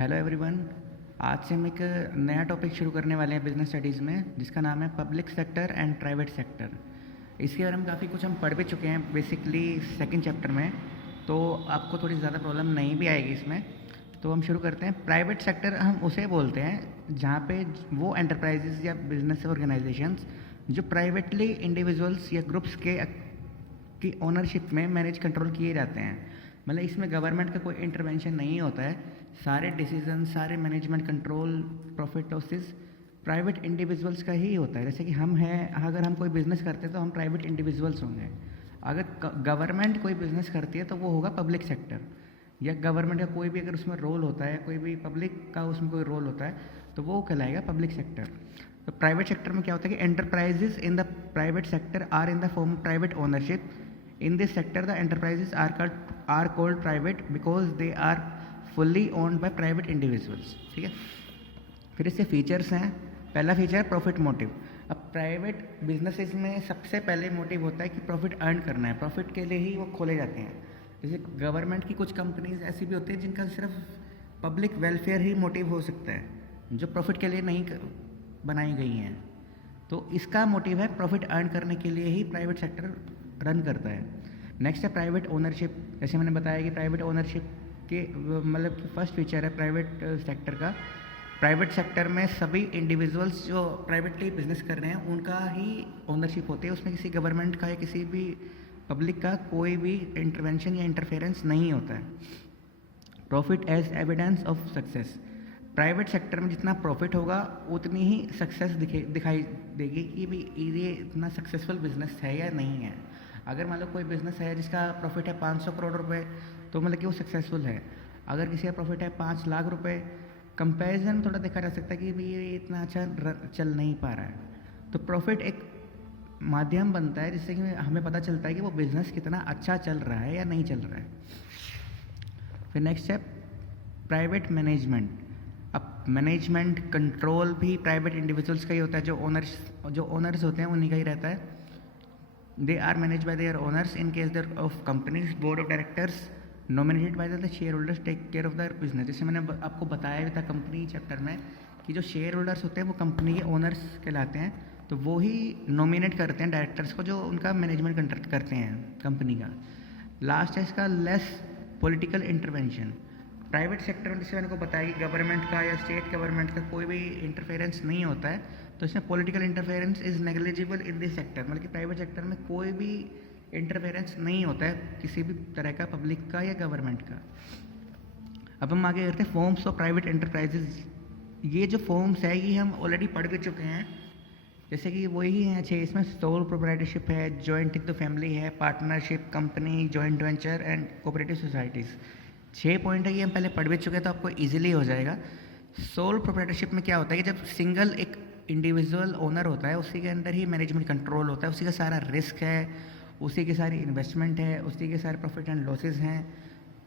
Hello everyone. आज से हम एक नया टॉपिक शुरू करने वाले हैं बिजनेस स्टडीज़ में, जिसका नाम है public sector and private sector. इसके बारे में काफ़ी कुछ हम पढ़ भी चुके हैं बेसिकली सेकंड चैप्टर में, तो आपको थोड़ी ज़्यादा प्रॉब्लम नहीं भी आएगी इसमें। तो हम शुरू करते हैं। प्राइवेट सेक्टर हम उसे बोलते हैं जहाँ पे वो एंटरप्राइजेज या बिजनेस ऑर्गेनाइजेशंस जो प्राइवेटली इंडिविजुअल्स या ग्रुप्स की ओनरशिप में मैनेज कंट्रोल किए जाते हैं। मतलब इसमें गवर्नमेंट का कोई इंटरवेंशन नहीं होता है। सारे डिसीजन, सारे management control, profit losses private individuals का ही होता है। जैसे कि हम हैं, अगर हम कोई बिज़नेस करते हैं तो हम प्राइवेट इंडिविजुअल्स होंगे। अगर गवर्नमेंट कोई बिज़नेस करती है तो वो होगा पब्लिक सेक्टर, या गवर्नमेंट का कोई भी अगर उसमें रोल होता है, कोई भी पब्लिक का उसमें कोई रोल होता है तो वो कहलाएगा पब्लिक सेक्टर। तो प्राइवेट सेक्टर में क्या होता है कि enterprises in the private sector are in the form of private ownership. In this sector, the enterprises are called private because they are fully owned by private individuals। ठीक है। फिर इससे फीचर्स हैं। पहला फीचर है प्रॉफिट मोटिव। अब private businesses में सबसे पहले मोटिव होता है कि प्रॉफिट अर्न करना है, प्रॉफिट के लिए ही वो खोले जाते हैं। जैसे गवर्नमेंट की कुछ कंपनीज ऐसी भी होती है जिनका सिर्फ पब्लिक वेलफेयर ही मोटिव हो सकता है, जो प्रॉफिट के लिए नहीं बनाई गई हैं। तो इसका मोटिव है प्रॉफिट अर्न करने के लिए ही प्राइवेट सेक्टर रन करता है। नेक्स्ट है प्राइवेट ओनरशिप। जैसे मैंने बताया कि प्राइवेट ओनरशिप के मतलब कि फर्स्ट फीचर है प्राइवेट सेक्टर का। प्राइवेट सेक्टर में सभी इंडिविजुअल्स जो प्राइवेटली बिजनेस कर रहे हैं उनका ही ओनरशिप होती है। उसमें किसी गवर्नमेंट का या किसी भी पब्लिक का कोई भी इंटरवेंशन या इंटरफेरेंस नहीं होता है। Profit as evidence of success. Private sector में जितना प्रॉफिट होगा उतनी ही सक्सेस दिखाई देगी कि भाई ये इतना सक्सेसफुल बिजनेस है या नहीं है। अगर मान लो कोई बिजनेस है जिसका प्रॉफिट है 500 करोड़ रुपए, तो मतलब कि वो सक्सेसफुल है। अगर किसी का प्रॉफिट है 5 लाख रुपए, कंपैरिजन थोड़ा देखा जा सकता है कि भाई ये इतना अच्छा चल नहीं पा रहा है। तो प्रॉफिट एक माध्यम बनता है जिससे कि हमें पता चलता है कि वो बिजनेस कितना अच्छा चल रहा है या नहीं चल रहा है। फिर नेक्स्ट है प्राइवेट मैनेजमेंट। अब मैनेजमेंट कंट्रोल भी प्राइवेट इंडिविजुअल्स का ही होता है। जो ओनर्स होते हैं उन्हीं का ही रहता है। They are managed by their owners in case of companies board of directors nominated by the shareholders take care of their business। जैसे मैंने आपको बताया भी था कंपनी चैप्टर में कि जो शेयर होल्डर्स होते हैं वो कंपनी के ओनर्स कहलाते हैं। तो वो ही नॉमिनेट करते हैं डायरेक्टर्स को जो उनका मैनेजमेंट कंट्रैक्ट करते हैं कंपनी का। लास्ट है इसका less political intervention. Private sector में जैसे मैंने को बताया कि गवर्नमेंट का या स्टेट गवर्नमेंट का कोई भी इंटरफेरेंस नहीं होता है, तो इसमें political interference is negligible in this sector. मतलब कि प्राइवेट सेक्टर में कोई भी इंटरफेरेंस नहीं होता है किसी भी तरह का, पब्लिक का या गवर्नमेंट का। अब हम आगे करते हैं फॉर्म्स ऑफ प्राइवेट एंटरप्राइजेज। ये जो फॉर्म्स है ये हम ऑलरेडी पढ़ भी चुके हैं। जैसे कि वही हैं 6। इसमें सोल प्रोप्राइटरशिप है, जॉइंट इन द फैमिली है, partnership, company, joint venture and cooperative societies. 6 point है, ये हम पहले पढ़ भी चुके हैं तो आपको ईजिली हो जाएगा। सोल प्रोप्राइटरशिप में क्या होता है कि जब सिंगल एक इंडिविजुअल ओनर होता है, उसी के अंदर ही मैनेजमेंट कंट्रोल होता है, उसी का सारा रिस्क है, उसी की सारी इन्वेस्टमेंट है, उसी के सारे प्रॉफिट एंड लॉसेस हैं,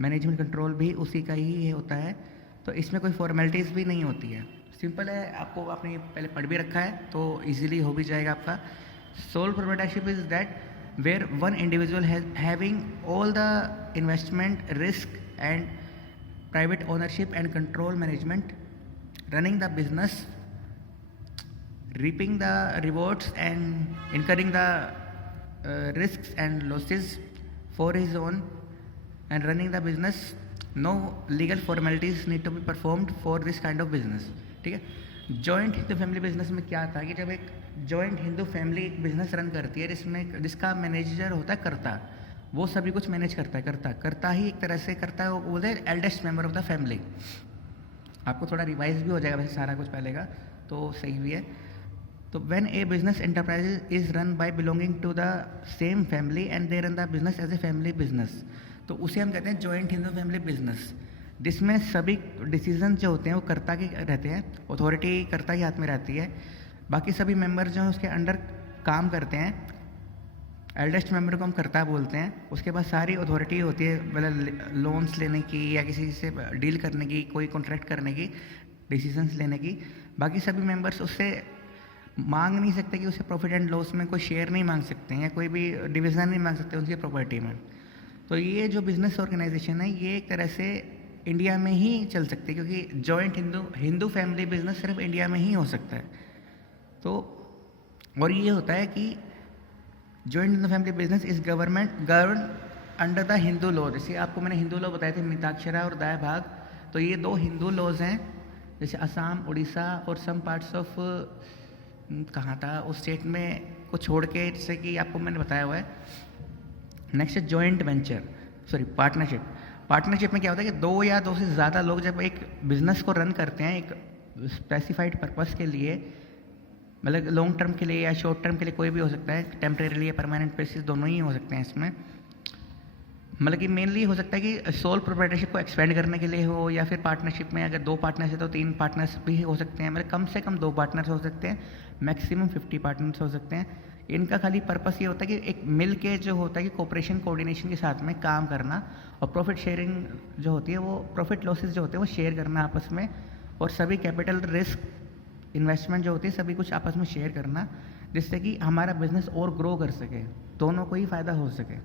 मैनेजमेंट कंट्रोल भी उसी का ही होता है। तो इसमें कोई फॉर्मेलिटीज़ भी नहीं होती है, सिंपल है। आपको आपने पहले पढ़ भी रखा है तो ईजिली हो भी जाएगा आपका। Sole proprietorship is that where one individual having all the investment, risk and private ownership and control management, running the business, reaping the rewards and incurring the risks and losses for his own and running the business। No legal formalities need to be performed for this kind of business। ठीक है। Joint Hindu family business में क्या था कि जब एक joint Hindu family एक business run करती है जिसका मैनेजर होता है कर्ता, वो सभी कुछ मैनेज करता ही एक तरह से करता है, वो बोलते हैं eldest member of the family. आपको थोड़ा रिवाइज भी हो जाएगा वैसे सारा कुछ पहले का, तो सही भी है। तो when a business enterprise is run by belonging to the same family and they run the business as a family business, तो उसे हम कहते हैं जॉइंट हिंदू फैमिली बिजनेस, जिसमें सभी डिसीजन जो होते हैं वो कर्ता के रहते हैं, अथॉरिटी कर्ता के हाथ में रहती है, बाकी सभी मेंबर जो हैं उसके अंडर काम करते हैं। एल्डेस्ट मेंबर को हम कर्ता बोलते हैं। उसके बाद सारी अथॉरिटी होती है, मतलब लोन्स लेने की या किसी से डील करने की, कोई कॉन्ट्रैक्ट करने की, डिसीजंस लेने की। बाकी सभी मेंबर्स उससे मांग नहीं सकते कि उसे प्रॉफिट एंड लॉस में कोई शेयर नहीं मांग सकते हैं या कोई भी डिवीज़न नहीं मांग सकते उनकी प्रॉपर्टी में। तो ये जो बिज़नेस ऑर्गेनाइजेशन है ये एक तरह से इंडिया में ही चल सकती है, क्योंकि जॉइंट हिंदू फैमिली बिजनेस सिर्फ इंडिया में ही हो सकता है। तो और ये होता है कि joint Hindu family business is govern under the Hindu law. जैसे आपको मैंने हिंदू लॉ बताए थे, मिताक्षरा और दाय भाग, तो ये 2 हिंदू लॉज हैं। जैसे असम, उड़ीसा और सम पार्ट्स ऑफ कहाँ था उस स्टेट में को छोड़ के, जैसे कि आपको मैंने बताया हुआ है। नेक्स्ट है joint venture, sorry partnership. Partnership में क्या होता है कि 2 या 2 से ज़्यादा लोग जब एक बिजनेस को रन करते हैं एक स्पेसिफाइड पर्पस के लिए, मतलब लॉन्ग टर्म के लिए या शॉर्ट टर्म के लिए, कोई भी हो सकता है, टेम्परेरी या परमानेंट बेसिस दोनों ही हो सकते हैं इसमें। मतलब कि मेनली हो सकता है कि सोल प्रोप्राइटरशिप को एक्सपेंड करने के लिए हो, या फिर पार्टनरशिप में अगर 2 पार्टनर्स है तो 3 पार्टनर्स भी हो सकते हैं। मतलब कम से कम 2 पार्टनर्स हो सकते हैं, मैक्सिमम 50 पार्टनर्स हो सकते हैं। इनका खाली पर्पस ये होता है कि एक मिल के जो होता है कि कोऑपरेशन कोऑर्डिनेशन के साथ में काम करना, और प्रॉफिट शेयरिंग जो होती है वो प्रॉफिट लॉसेस जो होते हैं वो शेयर करना आपस में, और सभी कैपिटल रिस्क इन्वेस्टमेंट जो होती है सभी कुछ आपस में शेयर करना, जिससे कि हमारा बिजनेस और ग्रो कर सके, दोनों को ही फ़ायदा हो सके।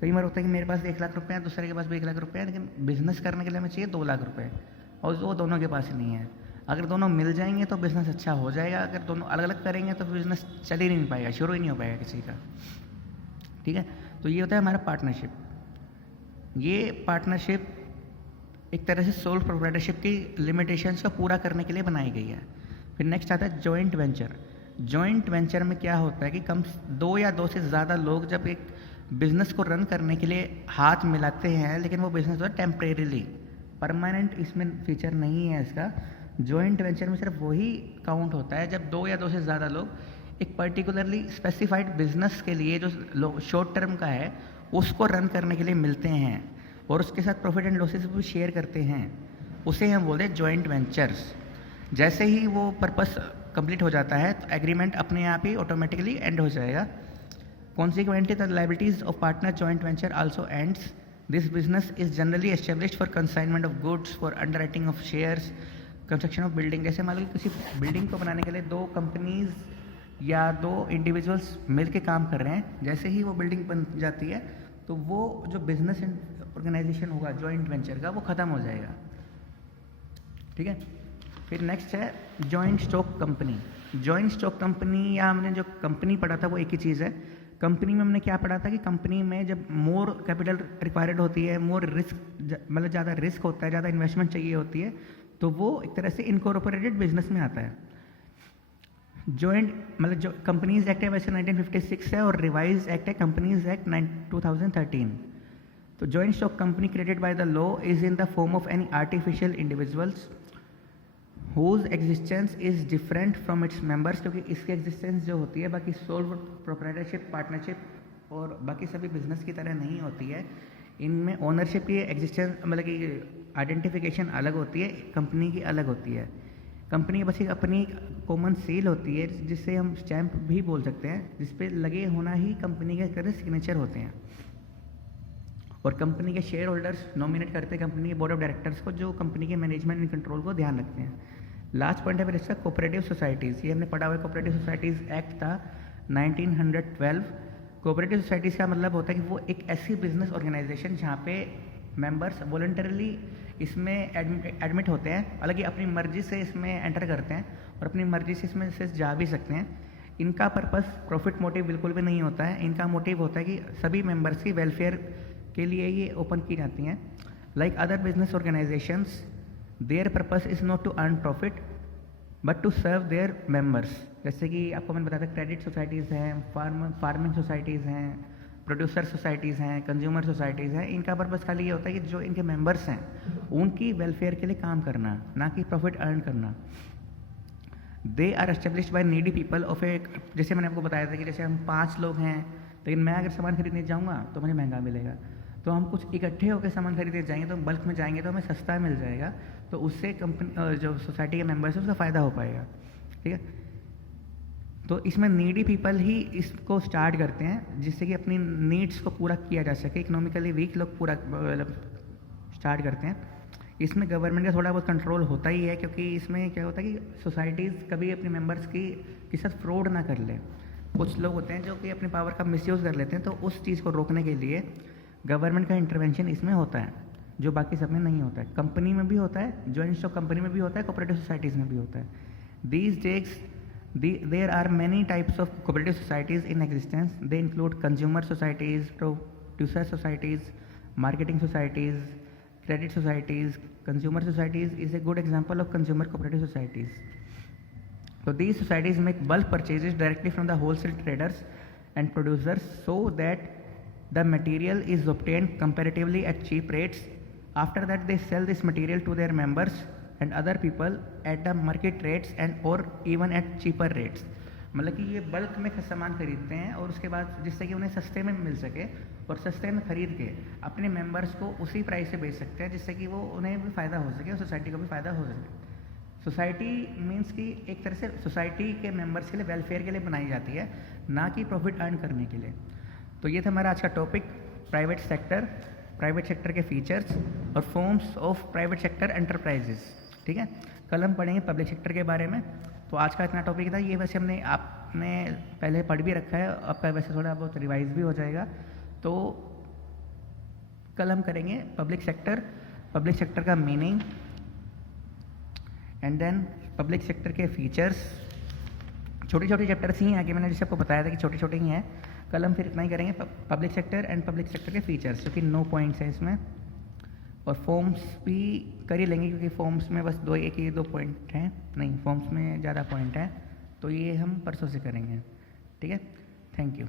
कई बार होता है कि मेरे पास 1 लाख रुपए हैं, दूसरे के पास भी 1 लाख रुपए हैं, लेकिन बिजनेस करने के लिए हमें चाहिए 2 लाख रुपए, और वो दोनों के पास ही नहीं है। अगर दोनों मिल जाएंगे तो बिज़नेस अच्छा हो जाएगा, अगर दोनों अलग अलग करेंगे तो बिज़नेस चल ही नहीं पाएगा, शुरू ही नहीं हो पाएगा किसी का। ठीक है, तो ये होता है हमारा पार्टनरशिप। ये पार्टनरशिप एक तरह से सोल प्रोप्राइटरशिप की लिमिटेशंस को पूरा करने के लिए बनाई गई है। फिर नेक्स्ट आता है जॉइंट वेंचर। जॉइंट वेंचर में क्या होता है कि 2 या 2 से ज़्यादा लोग जब एक बिजनेस को रन करने के लिए हाथ मिलाते हैं, लेकिन वो बिजनेस होता है टेम्परेरीली, परमानेंट इसमें फीचर नहीं है इसका। जॉइंट वेंचर में सिर्फ वही काउंट होता है जब 2 या 2 से ज़्यादा लोग एक पर्टिकुलरली स्पेसिफाइड बिजनेस के लिए जो शॉर्ट टर्म का है उसको रन करने के लिए मिलते हैं, और उसके साथ प्रॉफिट एंड लॉसेस भी शेयर करते हैं। उसे हम बोलते हैं जॉइंट वेंचर्स। जैसे ही वो पर्पस कंप्लीट हो जाता है तो एग्रीमेंट अपने आप ही ऑटोमेटिकली एंड हो जाएगा। Consequently, the liabilities of partner joint venture also ends. This business is generally established for consignment of goods, for underwriting of shares, construction of building। जैसे मान लो किसी बिल्डिंग को बनाने के लिए 2 कंपनीज या 2 इंडिविजुअल्स मिल के काम कर रहे हैं, जैसे ही वो बिल्डिंग बन जाती है तो वो जो बिजनेस ऑर्गेनाइजेशन होगा जॉइंट वेंचर का वो ख़त्म हो जाएगा। ठीक है, फिर नेक्स्ट है joint stock company. Joint stock company या हमने जो कंपनी पढ़ा था वो एक ही चीज़ है। कंपनी में हमने क्या पढ़ा था कि कंपनी में जब मोर कैपिटल रिक्वायर्ड होती है, मोर रिस्क, मतलब ज़्यादा रिस्क होता है, ज़्यादा इन्वेस्टमेंट चाहिए होती है, तो वो एक तरह से इनकॉर्पोरेटेड बिजनेस में आता है। जॉइंट मतलब जो कंपनीज एक्ट है वैसे 1956 है, और रिवाइज एक्ट है कंपनीज एक्ट 2013। तो joint stock company created by the law is in the form of any artificial individuals whose existence is different from its members, क्योंकि इसकी एग्जिस्टेंस जो होती है बाकी सोल प्रोप्राइटरशिप, पार्टनरशिप और बाकी सभी बिजनेस की तरह नहीं होती है। इनमें ओनरशिप की एग्जिस्टेंस मतलब कि आइडेंटिफिकेशन अलग होती है, कंपनी की अलग होती है। कंपनी बस एक अपनी कॉमन सील होती है जिससे हम स्टैंप भी बोल सकते हैं, जिसपे लगे होना ही कंपनी के तरह सिग्नेचर होते हैं। और कंपनी के शेयर होल्डर्स नॉमिनेट करते हैं कंपनी के बोर्ड ऑफ डायरेक्टर्स को, जो कंपनी के मैनेजमेंट एंड कंट्रोल को ध्यान रखते हैं। लास्ट पॉइंट है फिर इसका कोऑपरेटिव सोसाइटीज़। ये हमने पढ़ा हुआ है, कोऑपरेटिव सोसाइटीज़ एक्ट था 1912। कोऑपरेटिव सोसाइटीज़ का मतलब होता है कि वो एक ऐसी बिजनेस ऑर्गेनाइजेशन जहाँ पे मेंबर्स वॉलंटरली इसमें एडमिट होते हैं, हालांकि अपनी मर्जी से इसमें एंटर करते हैं और अपनी मर्जी से इसमें से जा भी सकते हैं। इनका पर्पस प्रॉफिट मोटिव बिल्कुल भी नहीं होता है। इनका मोटिव होता है कि सभी मेंबर्स की वेलफेयर के लिए ये ओपन की जाती हैं। Like other business organisations, their purpose is not to earn profit but to serve their members. जैसे कि आपको मैंने बताया था क्रेडिट सोसाइटीज़ हैं, फार्मिंग सोसाइटीज़ हैं, प्रोड्यूसर सोसाइटीज़ हैं, कंज्यूमर सोसाइटीज़ हैं। इनका पर्पस खाली ये होता है कि जो इनके मेंबर्स हैं उनकी वेलफेयर के लिए काम करना, ना कि प्रॉफिट अर्न करना। They are established by needy people of a, जैसे मैंने आपको बताया था कि जैसे हम 5 लोग हैं, लेकिन मैं अगर सामान खरीदने जाऊँगा तो मुझे महंगा मिलेगा, तो हम कुछ इकट्ठे होकर सामान खरीदने जाएंगे तो बल्क में जाएंगे तो हमें सस्ता मिल जाएगा, तो उससे कंपनी जो सोसाइटी के मेंबर्स हैं उसका फ़ायदा हो पाएगा। ठीक है, तो इसमें नीडी पीपल ही इसको स्टार्ट करते हैं जिससे कि अपनी नीड्स को पूरा किया जा सके। इकोनॉमिकली वीक लोग पूरा स्टार्ट करते हैं। इसमें गवर्नमेंट का थोड़ा बहुत कंट्रोल होता ही है, क्योंकि इसमें क्या होता है कि सोसाइटीज़ कभी अपने मेंबर्स के साथ फ्रॉड ना कर ले। कुछ लोग होते हैं जो कि अपनी पावर का मिसयूज़ कर लेते हैं, तो उस चीज़ को रोकने के लिए गवर्नमेंट का इंटरवेंशन इसमें होता है। जो बाकी सब में नहीं होता है। कंपनी में भी होता है, जॉइंट स्टॉक कंपनी में भी होता है, कोऑपरेटिव सोसाइटीज़ में भी होता है। These days there are many types of cooperative societies in existence. They include consumer societies, producer societies, marketing societies, credit societies. Consumer societies is a good example of consumer cooperative societies. So these societies make bulk purchases directly from the wholesale traders and producers so that the material is obtained comparatively at cheap rates. After that they sell this material to their members and other people at the market rates and or even at cheaper rates. मतलब कि ये bulk में सामान खरीदते हैं और उसके बाद जिससे कि उन्हें सस्ते में मिल सके और सस्ते में खरीद के अपने मेंबर्स को उसी प्राइस से बेच सकते हैं, जिससे कि वो उन्हें भी फ़ायदा हो सके और सोसाइटी को भी फ़ायदा हो सके। सोसाइटी मीन्स कि एक तरह से सोसाइटी के मेंबर्स के लिए वेलफेयर के लिए बनाई जाती है, ना कि प्रॉफिट अर्न करने के लिए। तो ये था हमारा आज का टॉपिक, प्राइवेट सेक्टर के फीचर्स और forms of private sector enterprises. ठीक है, कल हम पढ़ेंगे पब्लिक सेक्टर के बारे में। तो आज का इतना टॉपिक था। ये वैसे आपने पहले पढ़ भी रखा है, आपका वैसे थोड़ा बहुत रिवाइज भी हो जाएगा। तो कल हम करेंगे पब्लिक सेक्टर का meaning and then public sector के फीचर्स। छोटे छोटे चैप्टर्स ही हैं आगे, मैंने जैसे आपको बताया था कि छोटे छोटे ही हैं। कल हम फिर इतना ही करेंगे, public sector and public sector के फीचर्स, क्योंकि 9 पॉइंट्स हैं इसमें। और फॉर्म्स भी कर ही लेंगे, क्योंकि फॉर्म्स में बस 2 पॉइंट हैं, नहीं फॉर्म्स में ज़्यादा पॉइंट हैं, तो ये हम परसों से करेंगे। ठीक है, थैंक यू।